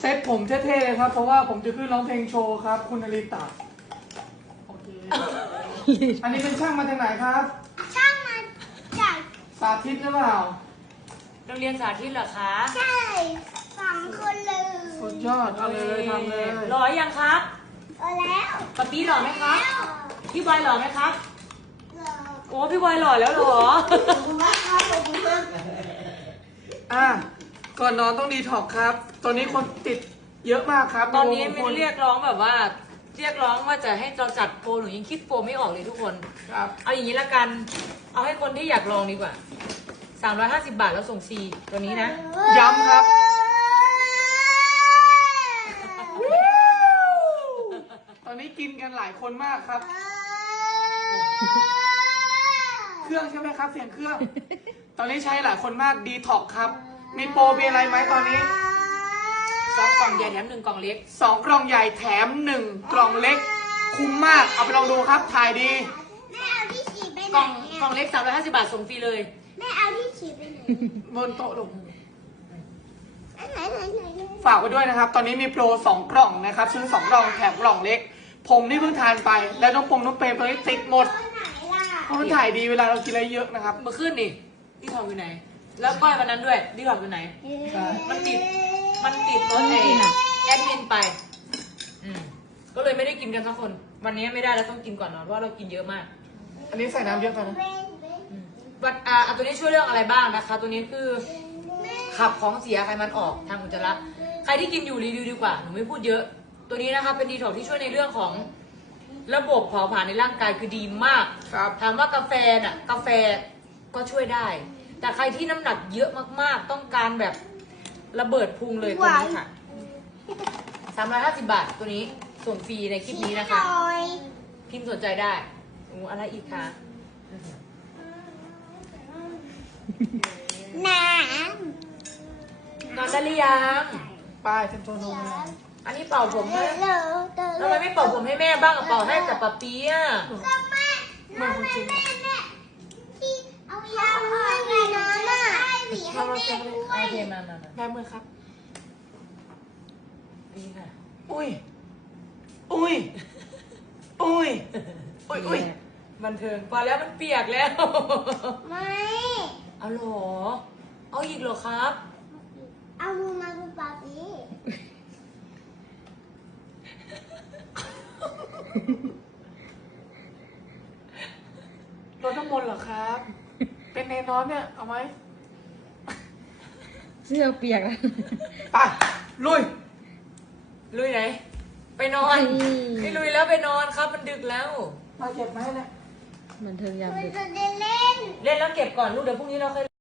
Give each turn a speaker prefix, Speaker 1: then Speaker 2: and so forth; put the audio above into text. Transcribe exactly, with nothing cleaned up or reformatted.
Speaker 1: เซตผมเท่ๆเลยครับเพราะว่าผมจะขึ้นร้องเพลงโชว์ครับคุณอริตาโอเคอันนี้เป็นช่างมาจากไหนครับ
Speaker 2: ช่างมาจาก
Speaker 1: สาธิตหรือเปล่า
Speaker 3: โรงเรียนสาธิตเหรอคะ
Speaker 2: ใช่สองคนเลย
Speaker 1: สุดยอดเอาเลยทำเลย
Speaker 3: หล่อยังครับ
Speaker 2: เอาแล้ว
Speaker 3: ปะปี้หล่อไหมครับพี่บอยหล่อไหมครับ
Speaker 2: เรา
Speaker 3: โอ้พี่บอยหล่อแล้วเหรอ
Speaker 2: ขอบคุณมากครับขอบคุณมาก
Speaker 1: อ่ะก่อนนอนต้องดีท็อกซ์ครับตอนนี้คนติดเยอะมากครับ
Speaker 3: ตอนนี้
Speaker 1: ใวง
Speaker 3: ไม่
Speaker 1: ของค
Speaker 3: เรียกร้องแบบว่า เรียกร้องว่าจะให้เราจัดโปรหนูยังคิดโปรไม่ออกเลยทุกคน
Speaker 1: ครับ
Speaker 3: เอาอย่างนี้ละกัน เอาให้คนที่อยากลองดีกว่าสามร้อยห้าสิบบาทแล้วส่งฟรีตัวนี้นะ
Speaker 1: ย้ำครับตอนนี้กินกันหลายคนมากครับ เครื่องใช่ไหมครับเสียงเครื่อง ตอนนี้ใช้หลายคนมากดีท็อกครับ มีโปรมีอะไรไหมตอนนี้
Speaker 3: สองกล่องใหญ่แถมหนึ่งกล่องเล็ก
Speaker 1: สองกล่องใหญ่แถมหนึ่งกล่องเล็ก คุ้มมาก เอาไปลองดูครับ ถ่ายดี
Speaker 2: แม่เอาที่ฉีดไปไหน
Speaker 3: กล่องกล่องเล็กสามร้อยห้าสิบบาทส่งฟรีเลย
Speaker 2: แม่เอาที่ฉีดไปไหน
Speaker 1: บนโต๊ะลง
Speaker 2: อันไหนไหนไหนไหน
Speaker 1: ฝากไว้ด้วยนะครับ ตอนนี้มีโปรสองกล่องนะครับ ซื้อสองกล่องแถมกล่องเล็ก ผมที่เพิ่งทานไป แล้วน้องปงน้องเปรมตอนนี้ติดหมด
Speaker 2: ตัวไหนล่ะ
Speaker 1: เพราะมันถ่ายดีเวลาเรากินอะไรเยอะนะครับ
Speaker 3: เมื่อคืนนี่ที่ทองอยู่ไหน แล้วก้อยวันนั้นด้วยที่ทองอยู่ไหน
Speaker 1: ใช่
Speaker 3: มันติด มันติดรถไอ้แอดมินไป อืมก็เลยไม่ได้กินกันสักคน วันนี้ไม่ได้แล้วต้องกินก่อนนอนเพราะว่าเรากินเยอะมาก
Speaker 1: อันนี้ใส่น้ำเยอะไปนะ
Speaker 2: เว้นเว้น
Speaker 3: อืมวัดอ่าอ่ะตัวนี้ช่วยเรื่องอะไรบ้างนะคะ ตัวนี้คือขับของเสียไขมันออกทางอุจจาระ ใครที่กินอยู่รีวิวดีกว่า หนูไม่พูดเยอะ ตัวนี้นะคะเป็นดีท็อกซ์ที่ช่วยในเรื่องของระบบเผาผลาญในร่างกายคือดีมาก
Speaker 1: ครับ
Speaker 3: ถามว่ากาแฟน่ะกาแฟก็ช่วยได้ แต่ใครที่น้ำหนักเยอะมากๆ ต้องการแบบระเบิดพุงเลยตัวนี้ค่ะสามร้อยห้าสิบบาทตัวนี้ส่งฟรีในคลิปนี้นะคะ
Speaker 2: หอย
Speaker 3: พิมพ์สนใจได้อู้อะไรอีกคะ
Speaker 2: น้
Speaker 3: นอนได้หรือยัง
Speaker 1: ป้ายเซนโซโนม
Speaker 3: อันนี้เป่าผม
Speaker 2: ำ
Speaker 3: ไหม
Speaker 2: เร็ว
Speaker 3: ทำไมไม่เป่าผมให้แม่บ้างอะเป่าให้แต่ปะเปี๊ยะ
Speaker 2: ก็แม่แม่แม่แม่แม่ที่เอายามาให้น้ำอ่ะให้หวีให้แม่ด้ว
Speaker 3: โอย เคมามามา
Speaker 1: แม่มือครับ
Speaker 3: ดีค่ะ
Speaker 1: อุ้ย อุ้ย อุ้ย อุ้ย อุ้ย
Speaker 3: บันเทิงพอแล้วมันเปียกแล้ว
Speaker 2: ไม่
Speaker 3: เอาเหรอ เอาอีกเหรอครับ
Speaker 2: เอามือมาดูปากนี้
Speaker 1: รถน้ำมนต์เหรอครับ เป็นเนนอนเนี่ย เอาไหม
Speaker 4: เสื้อเปียกแล้ว
Speaker 1: ไป ลุย
Speaker 3: ลุยไหน ไปนอน
Speaker 4: อืม
Speaker 3: ไม่ลุยแล้วไปนอนครับมันดึกแล้ว
Speaker 1: มาเก็บไหมเนี่ย
Speaker 4: บันเทิงยาม
Speaker 2: มัน
Speaker 4: ดึก
Speaker 2: จะได้เล่น
Speaker 3: เล่นแล้วเก็บก่อนลูกเดี๋ยวพรุ่งนี้เราค่อย